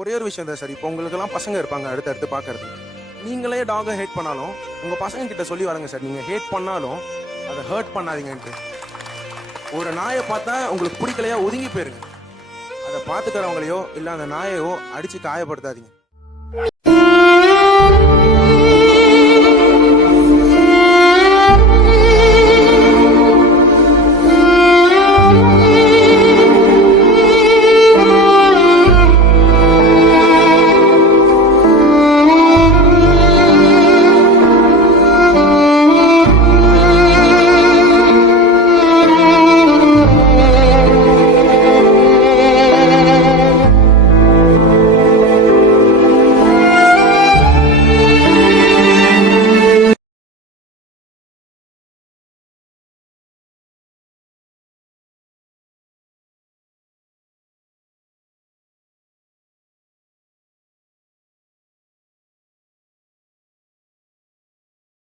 ஒரே ஒரு விஷயம் தான் சார். இப்போ உங்களுக்கெல்லாம் பசங்க இருப்பாங்க அடுத்தடுத்து பார்க்கறது. நீங்களே டாகை ஹேட் பண்ணாலும் உங்க பசங்க கிட்ட சொல்லி வரங்க சார், நீங்க ஹேட் பண்ணாலும் அதை ஹர்ட் பண்ணாதீங்கன்ட்டு. ஒரு நாயை பார்த்தா உங்களுக்கு பிடிக்கலையா ஒதுங்கி போயிருங்க. அதை பார்த்துக்கிறவங்களையோ இல்லை அந்த நாயையோ அடிச்சு காயப்படுத்தாதீங்க.